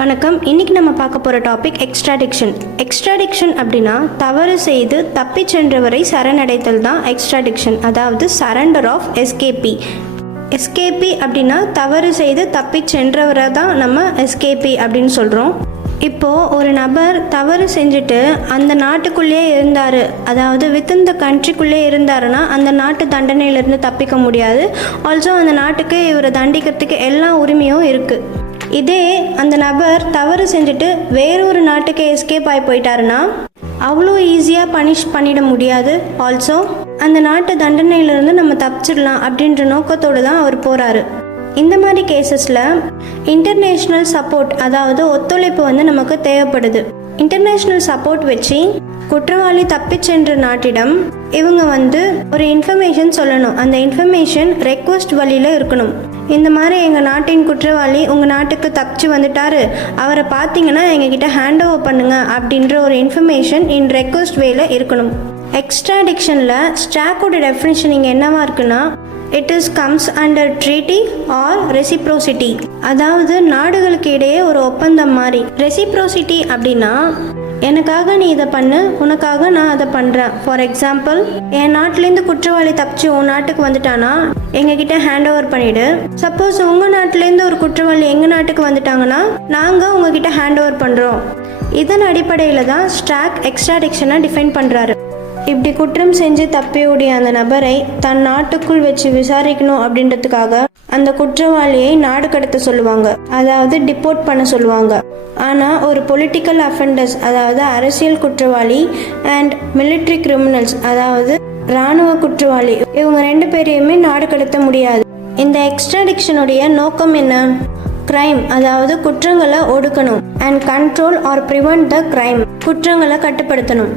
வணக்கம். இன்றைக்கி நம்ம பார்க்க போகிற டாபிக் எக்ஸ்ட்ராடிக்ஷன். எக்ஸ்ட்ராடிக்ஷன் அப்படின்னா தவறு செய்து தப்பி சென்றவரை சரணடைத்தல் தான் எக்ஸ்ட்ராடிக்ஷன், அதாவது சரண்டர் ஆஃப் எஸ்கேபி. எஸ்கேபி அப்படின்னா தவறு செய்து தப்பி சென்றவரை தான் நம்ம எஸ்கேபி அப்படின்னு சொல்கிறோம். இப்போது ஒரு நபர் தவறு செஞ்சுட்டு அந்த நாட்டுக்குள்ளேயே இருந்தார், அதாவது வித்தின் த கண்ட்ரிக்குள்ளே இருந்தாருன்னா அந்த நாட்டு தண்டனையிலேருந்து தப்பிக்க முடியாது. ஆல்சோ அந்த நாட்டுக்கு இவரை தண்டிக்கிறதுக்கு எல்லா உரிமையும் இருக்குது. இதே அந்த நபர் தவறு செஞ்சுட்டு வேறொரு நாட்டுக்கு எஸ்கேப் ஆகி போயிட்டாருன்னா அவ்வளோ ஈஸியாக பனிஷ் பண்ணிட முடியாது. ஆல்சோ அந்த நாட்டு தண்டனையிலேருந்து நம்ம தப்பிச்சிடலாம் அப்படின்ற நோக்கத்தோடு தான் அவர் போகிறாரு. இந்த மாதிரி கேசஸில் இன்டர்நேஷ்னல் சப்போர்ட், அதாவது ஒத்துழைப்பு நமக்கு தேவைப்படுது. இன்டர்நேஷ்னல் சப்போர்ட் வச்சு குற்றவாளி தப்பி சென்ற நாட்டிடம் இவங்க ஒரு இன்ஃபர்மேஷன் சொல்லணும். அந்த இன்ஃபர்மேஷன் ரெக்வஸ்ட் வழியில் இருக்கணும். இந்த மாதிரி எங்கள் நாட்டின் குற்றவாளி உங்கள் நாட்டுக்கு தப்பிச்சு வந்துட்டாரு, அவரை பார்த்தீங்கன்னா எங்ககிட்ட ஹேண்ட் ஓவர் பண்ணுங்க அப்படின்ற ஒரு இன்ஃபர்மேஷன் இன் ரெக்வஸ்ட் வேல இருக்கணும். எக்ஸ்ட்ராடிக்ஷனில் ஸ்டாக்கோட டெஃபினிஷன் இங்கே என்னவா இருக்குன்னா, it is comes under treaty or reciprocity, அதாவது நாடுகளுக்கு இடையே ஒரு ஒப்பந்தம் மாதிரி. ரெசிப்ரோசிட்டி அப்படின்னா எனக்காக நீ இதை பண்ணு, உனக்காக நான் அதை பண்ணுறேன். ஃபார் எக்ஸாம்பிள், என் நாட்டிலேருந்து குற்றவாளி தப்பிச்சு உன் நாட்டுக்கு வந்துட்டானா எங்ககிட்ட ஹேண்ட் ஓவர் பண்ணிவிடு. சப்போஸ் உங்கள் நாட்டிலேருந்து ஒரு குற்றவாளி எங்கள் நாட்டுக்கு வந்துட்டாங்கன்னா நாங்கள் உங்ககிட்ட ஹேண்ட் ஓவர் பண்ணுறோம். இதன் அடிப்படையில் தான் ஸ்டாக் எக்ஸ்ட்ராடிக்ஷனை டிஃபைன் பண்ணுறாரு. இப்படி குற்றம் செஞ்சு தப்பியோடிய அந்த நபரை தன் நாட்டுக்குள் வச்சு விசாரிக்கணும் அப்படின்றதுக்காக அந்த குற்றவாளியை நாடு கடத்த சொல்லுவாங்க, அதாவது டிப்போர்ட் பண்ண சொல்லுவாங்க. ஆனால் ஒரு பொலிட்டிக்கல் அஃபெண்டர்ஸ், அதாவது அரசியல் குற்றவாளி, அண்ட் மிலிட்ரி கிரிமினல்ஸ், அதாவது இராணுவ குற்றவாளி, இவங்க ரெண்டு பேரையுமே நாடு கடத்த முடியாது. இந்த எக்ஸ்ட்ராடிக்ஷனுடைய நோக்கம் என்ன? கிரைம், அதாவது குற்றங்களை ஒடுக்கணும், and control or prevent the crime, குற்றங்களை கட்டுப்படுத்தணும்.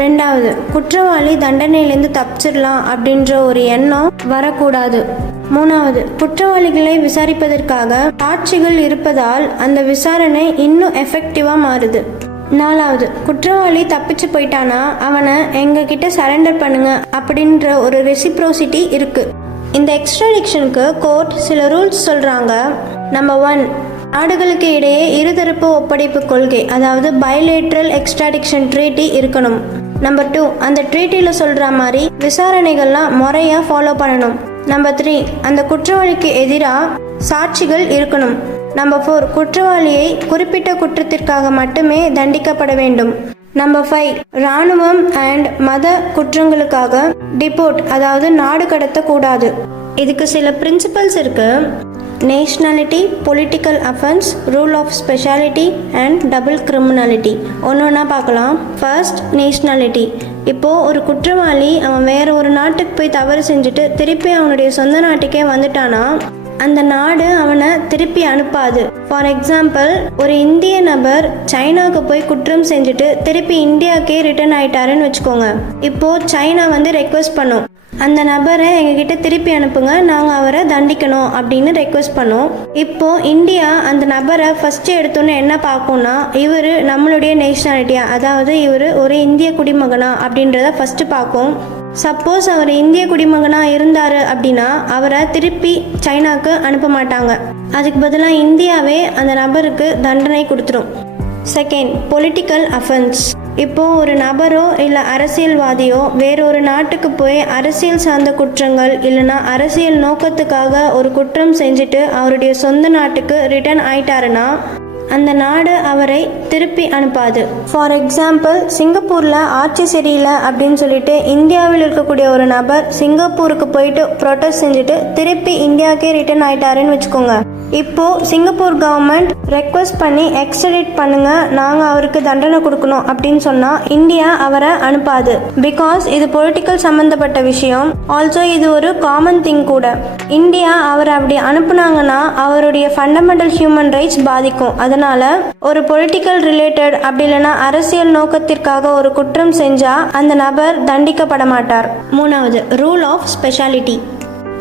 ரெண்டாவது, குற்றவாளி தண்டனையிலேருந்து தப்பிச்சிடலாம் அப்படின்ற ஒரு எண்ணம் வரக்கூடாது. மூணாவது, குற்றவாளிகளை விசாரிப்பதற்காக சாட்சிகள் இருப்பதால் அந்த விசாரணை இன்னும் எஃபெக்டிவாக மாறுது. நாலாவது, குற்றவாளி தப்பிச்சு போயிட்டானா அவனை எங்ககிட்ட சரண்டர் பண்ணுங்க அப்படின்ற ஒரு ரெசிப்ரோசிட்டி இருக்கு. இந்த எக்ஸ்ட்ராடிக்ஷனுக்கு கோர்ட் சில ரூல்ஸ் சொல்றாங்க. நம்பர் 1, நாடுகளுக்கு இடையே இருதரப்பு ஒப்படைப்பு கொள்கை, அதாவது பைலேட்ரல் எக்ஸ்ட்ராடிக்ஷன் ட்ரீட்டி இருக்கணும். நம்பர் 2, அந்த ட்ரீட்டியில் சொல்கிற மாதிரி விசாரணைகள்லாம் முறையாக ஃபாலோ பண்ணணும். நம்பர் 3, அந்த குற்றவாளிக்கு எதிராக சாட்சிகள் இருக்கணும். நம்பர் 4, குற்றவாளியை குறிப்பிட்ட குற்றத்திற்காக மட்டுமே தண்டிக்கப்பட வேண்டும். நம்பர் 5, இராணுவம் அண்ட் மத குற்றங்களுக்காக டிப்போர்ட், அதாவது நாடு கடத்தக்கூடாது. இதுக்கு சில பிரின்சிபல்ஸ் இருக்கு. Nationality, political offence, rule of speciality and double criminality. ஒன்று ஒன்றா பார்க்கலாம். First, nationality. இப்போது ஒரு குற்றவாளி அவன் வேறு ஒரு நாட்டுக்கு போய் தவறு செஞ்சுட்டு திருப்பி அவனுடைய சொந்த நாட்டுக்கே வந்துட்டானா அந்த நாடு அவனை திருப்பி அனுப்பாது. ஃபார் எக்ஸாம்பிள், ஒரு இந்திய நபர் சைனாவுக்கு போய் குற்றம் செஞ்சுட்டு திருப்பி இந்தியாவுக்கே ரிட்டர்ன் ஆயிட்டாருன்னு வச்சுக்கோங்க. இப்போது சைனா ரெக்வெஸ்ட் பண்ணும், அந்த நபரை எங்ககிட்ட திருப்பி அனுப்புங்க, நாங்கள் அவரை தண்டிக்கணும் அப்படின்னு ரெக்வெஸ்ட் பண்ணோம். இப்போது இந்தியா அந்த நபரை ஃபஸ்ட்டு எடுத்தோன்னே என்ன பார்க்கும்னா, இவர் நம்மளுடைய நேஷ்னாலிட்டியா, அதாவது இவர் ஒரு இந்திய குடிமகனா அப்படின்றத ஃபஸ்ட்டு பார்க்கும். சப்போஸ் அவர் இந்திய குடிமகனாக இருந்தார் அப்படின்னா அவரை திருப்பி சைனாவுக்கு அனுப்ப மாட்டாங்க. அதுக்கு பதிலாக இந்தியாவே அந்த நபருக்கு தண்டனை கொடுத்துரும். Second, political offence. இப்போது ஒரு நபரோ இல்லை அரசியல்வாதியோ வேறொரு நாட்டுக்கு போய் அரசியல் சார்ந்த குற்றங்கள் இல்லைனா அரசியல் நோக்கத்துக்காக ஒரு குற்றம் செஞ்சுட்டு அவருடைய சொந்த நாட்டுக்கு ரிட்டர்ன் ஆயிட்டாருன்னா அந்த நாடு அவரை திருப்பி அனுப்பாது. ஃபார் எக்ஸாம்பிள், சிங்கப்பூரில் ஆட்சி சரியில்லை அப்படின்னு சொல்லிட்டு இந்தியாவில் இருக்கக்கூடிய ஒரு நபர் சிங்கப்பூருக்கு போயிட்டு ப்ரொட்டஸ்ட் செஞ்சுட்டு திருப்பி இந்தியாவுக்கே ரிட்டர்ன் ஆயிட்டாருன்னு வச்சுக்கோங்க. இப்போது சிங்கப்பூர் கவர்மெண்ட் ரெக்வஸ்ட் பண்ணி எக்ஸ்ட்ரடிட் பண்ணுங்க, நாங்கள் அவருக்கு தண்டனை கொடுக்கணும் அப்படின்னு சொன்னால் இந்தியா அவரை அனுப்பாது. பிகாஸ் இது பொலிட்டிக்கல் சம்மந்தப்பட்ட விஷயம். ஆல்சோ இது ஒரு காமன் திங் கூட. இந்தியா அவரை அப்படி அனுப்புனாங்கன்னா அவருடைய ஃபண்டமெண்டல் ஹியூமன் ரைட்ஸ் பாதிக்கும். அதனால ஒரு பொலிட்டிக்கல் ரிலேட்டட் அப்படி இல்லைன்னா அரசியல் நோக்கத்திற்காக ஒரு குற்றம் செஞ்சா அந்த நபர் தண்டிக்கப்பட மாட்டார். மூணாவது, ரூல் ஆஃப் ஸ்பெஷாலிட்டி,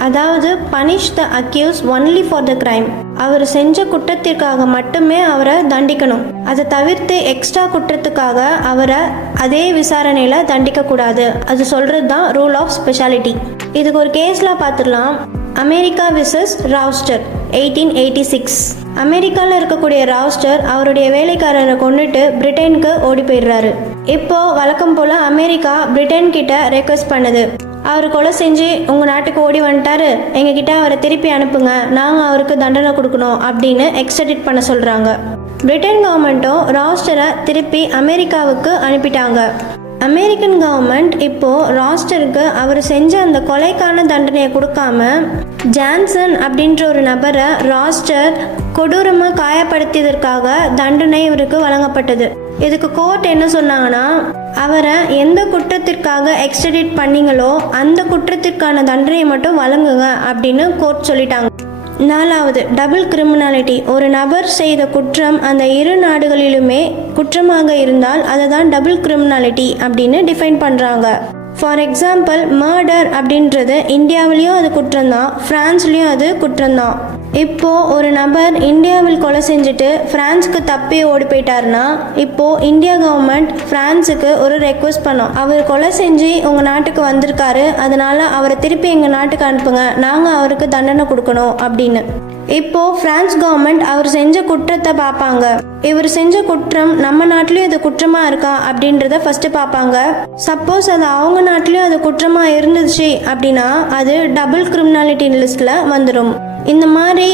அதாவது punish the accuse only for the crime. அவர் செஞ்ச குற்றத்திற்காக மட்டுமே அவரை தண்டிக்கணும். அதை தவிர்த்து எக்ஸ்ட்ரா குற்றத்துக்காக அவரை அதே விசாரணையில் தண்டிக்கக்கூடாது. அது சொல்கிறது தான் ரூல் ஆஃப் ஸ்பெஷாலிட்டி. இதுக்கு ஒரு கேஸில் பார்த்துடலாம். America versus Rauscher 1886. அமெரிக்காவில் இருக்கக்கூடிய ராவ்ஸ்டர் அவருடைய வேலைக்காரரை கொண்டுட்டு பிரிட்டனுக்கு ஓடி போயிடுறாரு. இப்போ வழக்கம் போல் அமெரிக்கா பிரிட்டன் கிட்ட ரெக்வஸ்ட் பண்ணுது, அவர் கொலை செஞ்சு உங்கள் நாட்டுக்கு ஓடி வந்துட்டாரு, எங்ககிட்ட அவரை திருப்பி அனுப்புங்க, நாங்கள் அவருக்கு தண்டனை கொடுக்கணும் அப்படின்னு எக்ஸ்ட்ரடிட் பண்ண சொல்கிறாங்க. பிரிட்டன் கவர்மெண்ட்டும் ராவ்ஸ்டரை திருப்பி அமெரிக்காவுக்கு அனுப்பிட்டாங்க. அமெரிக்கன் கவர்மெண்ட் இப்போது ராஸ்டருக்கு அவர் செஞ்ச அந்த கொலைக்கான தண்டனையை கொடுக்காம ஜான்சன் அப்படின்ற ஒரு நபரை ராஸ்டர் கொடூரமாக காயப்படுத்தியதற்காக தண்டனை இவருக்கு வழங்கப்பட்டது. இதுக்கு கோர்ட் என்ன சொன்னாங்கன்னா, அவரை எந்த குற்றத்திற்காக எக்ஸ்ட்ரடிட் பண்ணீங்களோ அந்த குற்றத்திற்கான தண்டனையை மட்டும் வழங்குங்க அப்படின்னு கோர்ட் சொல்லிட்டாங்க. 4வது, டபுள் கிரிமினாலிட்டி. ஒரு நபர் செய்த குற்றம் அந்த இரு நாடுகளிலுமே குற்றமாக இருந்தால் அதை தான் டபுள் கிரிமினாலிட்டி அப்படின்னு டிஃபைன் பண்ணுறாங்க. ஃபார் எக்ஸாம்பிள், மர்டர் அப்படின்றது இந்தியாவிலையும் அது குற்றம்தான், ஃப்ரான்ஸ்லேயும் அது குற்றம்தான். இப்போது ஒரு நபர் இந்தியாவில் கொலை செஞ்சுட்டு ஃப்ரான்ஸுக்கு தப்பி ஓடி போயிட்டாருன்னா இப்போது இந்தியா கவர்மெண்ட் ஃப்ரான்ஸுக்கு ஒரு ரெக்வஸ்ட் பண்ணோம், அவர் கொலை செஞ்சு உங்கள் நாட்டுக்கு வந்திருக்காரு, அதனால் அவரை திருப்பி எங்கள் நாட்டுக்கு அனுப்புங்க, நாங்கள் அவருக்கு தண்டனை கொடுக்கணும் அப்படின்னு. இப்போது ஃப்ரான்ஸ் கவர்மெண்ட் அவர் செஞ்ச குற்றத்தை பார்ப்பாங்க. இவர் செஞ்ச குற்றம் நம்ம நாட்டிலையும் இது குற்றமாக இருக்கா அப்படின்றத ஃபஸ்ட்டு பார்ப்பாங்க. சப்போஸ் அது அவங்க நாட்டிலையும் அது குற்றமாக இருந்துச்சு அப்படின்னா அது டபுள் கிரிமினாலிட்டி லிஸ்ட்டில் வந்துடும். இந்த மாதிரி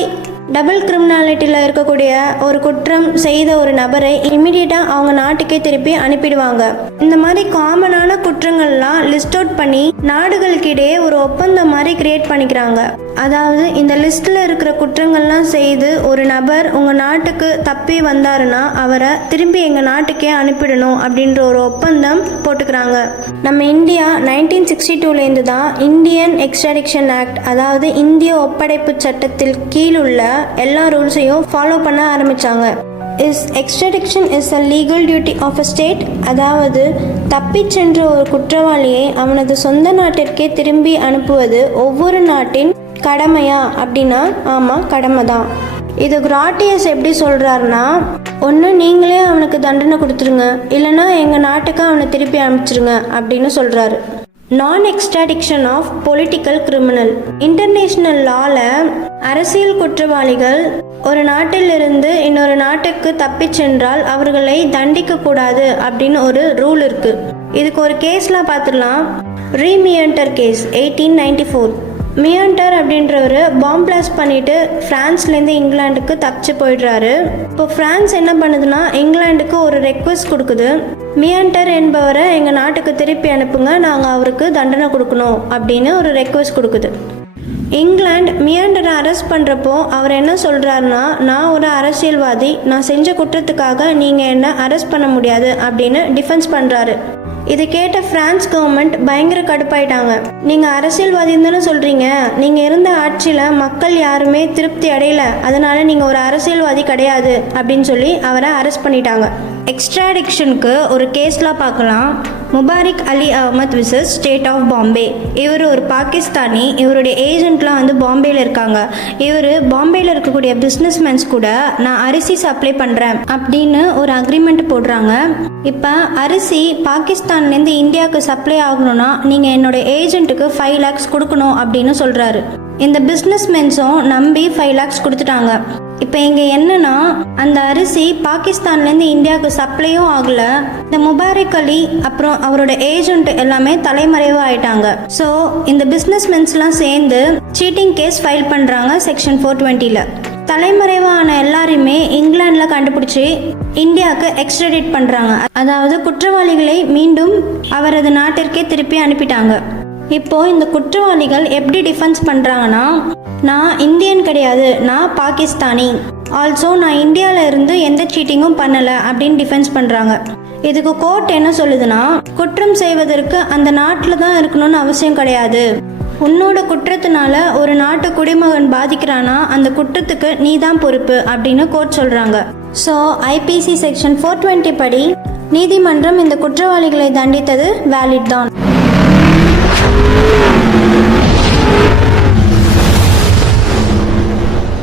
டபுள் கிரிமினாலிட்டியில் இருக்கக்கூடிய ஒரு குற்றம் செய்த ஒரு நபரை இமிடியேட்டாக அவங்க நாட்டுக்கே திருப்பி அனுப்பிடுவாங்க. இந்த மாதிரி காமனான குற்றங்கள்லாம் லிஸ்ட் அவுட் பண்ணி நாடுகளுக்கிடையே ஒரு ஒப்பந்தம் மாதிரி கிரியேட் பண்ணிக்கிறாங்க. அதாவது இந்த லிஸ்ட்டில் இருக்கிற குற்றங்கள்லாம் செய்து ஒரு நபர் உங்கள் நாட்டுக்கு தப்பி வந்தாருன்னா அவரை திரும்பி எங்கள் நாட்டுக்கே அனுப்பிடணும் அப்படின்ற ஒரு ஒப்பந்தம் போட்டுக்கிறாங்க. நம்ம இந்தியா 1962லேருந்து தான் இந்தியன் எக்ஸ்ட்ராடிக்ஷன் ஆக்ட், அதாவது இந்திய ஒப்படைப்பு சட்டத்தில் கீழுள்ள எல்லா ரூல்ஸையும் ஃபாலோ பண்ண ஆரம்பித்தாங்க. Extradition is a legal duty of a state. அதாவது தப்பிச் சென்ற ஒரு குற்றவாளியை அவனது சொந்த நாட்டிற்கே திரும்பி அனுப்புவது ஒவ்வொரு நாட்டின் கடமையா அப்படின்னா ஆமாம், கடமை தான். இது கிராட்டியஸ் எப்படி சொல்கிறாருன்னா, ஒன்று நீங்களே அவனுக்கு தண்டனை கொடுத்துருங்க, இல்லைன்னா எங்கள் நாட்டுக்கு அவனை திருப்பி அனுப்பிச்சிருங்க அப்படின்னு சொல்கிறாரு. நான் எக்ஸ்ட்ராடிக்ஷன் ஆஃப் பொலிட்டிக்கல் கிரிமினல். இன்டர்நேஷ்னல் லாவில் அரசியல் குற்றவாளிகள் ஒரு நாட்டிலிருந்து இன்னொரு நாட்டுக்கு தப்பிச் சென்றால் அவர்களை தண்டிக்கக்கூடாது அப்படின்னு ஒரு ரூல் இருக்குது. இதுக்கு ஒரு கேஸ்லாம் பார்த்துடலாம். ரீமியன்டர் கேஸ் 1894. மியன்டர் அப்படின்றவர் பாம்பு பிளாஸ்ட் பண்ணிட்டு ஃப்ரான்ஸ்லேருந்து இங்கிலாந்துக்கு தப்பிச்சு போயிடுறாரு. இப்போ ஃப்ரான்ஸ் என்ன பண்ணுதுன்னா இங்கிலாந்துக்கு ஒரு ரெக்வஸ்ட் கொடுக்குது, மியன்டர் என்பவரை எங்கள் நாட்டுக்கு திருப்பி அனுப்புங்க, நாங்கள் அவருக்கு தண்டனை கொடுக்கணும் அப்படின்னு ஒரு ரெக்வஸ்ட் கொடுக்குது. இங்கிலாந்து மியன்டரை அரெஸ்ட் பண்ணுறப்போ அவர் என்ன சொல்கிறாருன்னா, நான் ஒரு அரசியல்வாதி, நான் செஞ்ச குற்றத்துக்காக நீங்கள் என்ன அரெஸ்ட் பண்ண முடியாது அப்படின்னு டிஃபென்ஸ் பண்ணுறாரு. இது கேட்ட ஃப்ரான்ஸ் கவர்மெண்ட் பயங்கர கடுப்பாயிட்டாங்க. நீங்கள் அரசியல்வாதின்னு தானே சொல்கிறீங்க, நீங்கள் இருந்த ஆட்சியில் மக்கள் யாருமே திருப்தி அடையலை, அதனால நீங்கள் ஒரு அரசியல்வாதி கிடையாது அப்படின்னு சொல்லி அவரை அரெஸ்ட் பண்ணிட்டாங்க. எக்ஸ்ட்ராடிக்ஷனுக்கு ஒரு கேஸ்லாம் பார்க்கலாம். Mubarak Ali Ahmad versus state of Bombay. இவர் ஒரு பாகிஸ்தானி, இவருடைய ஏஜென்ட்லாம் வந்து பாம்பேயில் இருக்காங்க. இவர் பாம்பேயில் இருக்கக்கூடிய பிஸ்னஸ்மேன்ஸ் கூட நான் அரிசி சப்ளை பண்ணுறேன் அப்படின்னு ஒரு அக்ரிமெண்ட் போடுறாங்க. இப்போ அரிசி பாகிஸ்தான்லேருந்து இந்தியாவுக்கு சப்ளை ஆகணும்னா நீங்கள் என்னோட ஏஜென்ட்டுக்கு 5 lakhs கொடுக்கணும் அப்படின்னு சொல்கிறாரு. இந்த பிஸ்னஸ்மென்ஸும் நம்பி 5 lakhs கொடுத்துட்டாங்க. இப்போ இங்கே என்னன்னா, அந்த அரிசி பாகிஸ்தான்லேருந்து இந்தியாவுக்கு சப்ளையும் ஆகலை, இந்த முபாரிக் அலி அப்புறம் அவரோட ஏஜென்ட் எல்லாமே தலைமறைவு ஆயிட்டாங்க. ஸோ இந்த பிஸ்னஸ்மென்ஸ்லாம் சேர்ந்து சீட்டிங் கேஸ் ஃபைல் பண்ணுறாங்க செக்ஷன் 420ல். தலைமறைவான எல்லாரையுமே இங்கிலாண்டில் கண்டுபிடிச்சி இந்தியாவுக்கு எக்ஸ்ட்ரடிட் பண்ணுறாங்க. அதாவது குற்றவாளிகளை மீண்டும் அவரது நாட்டிற்கே திருப்பி அனுப்பிட்டாங்க. இப்போது இந்த குற்றவாளிகள் எப்படி டிஃபென்ஸ் பண்ணுறாங்கன்னா, நான் இந்தியன் கிடையாது, நான் பாகிஸ்தானி, ஆல்சோ நான் இந்தியாவில் இருந்து எந்த சீட்டிங்கும் பண்ணலை அப்படின்னு டிஃபென்ஸ் பண்ணுறாங்க. இதுக்கு கோர்ட் என்ன சொல்லுதுன்னா, குற்றம் செய்வதற்கு அந்த நாட்டில் தான் இருக்கணும்னு அவசியம் கிடையாது, உன்னோட குற்றத்தினால ஒரு நாட்டு குடிமகன் பாதிக்கிறானா அந்த குற்றத்துக்கு நீ தான் பொறுப்பு அப்படின்னு கோர்ட் சொல்கிறாங்க. ஸோ ஐபிசி செக்ஷன் 420 படி நீதிமன்றம் இந்த குற்றவாளிகளை தண்டித்தது வேலிட் தான்.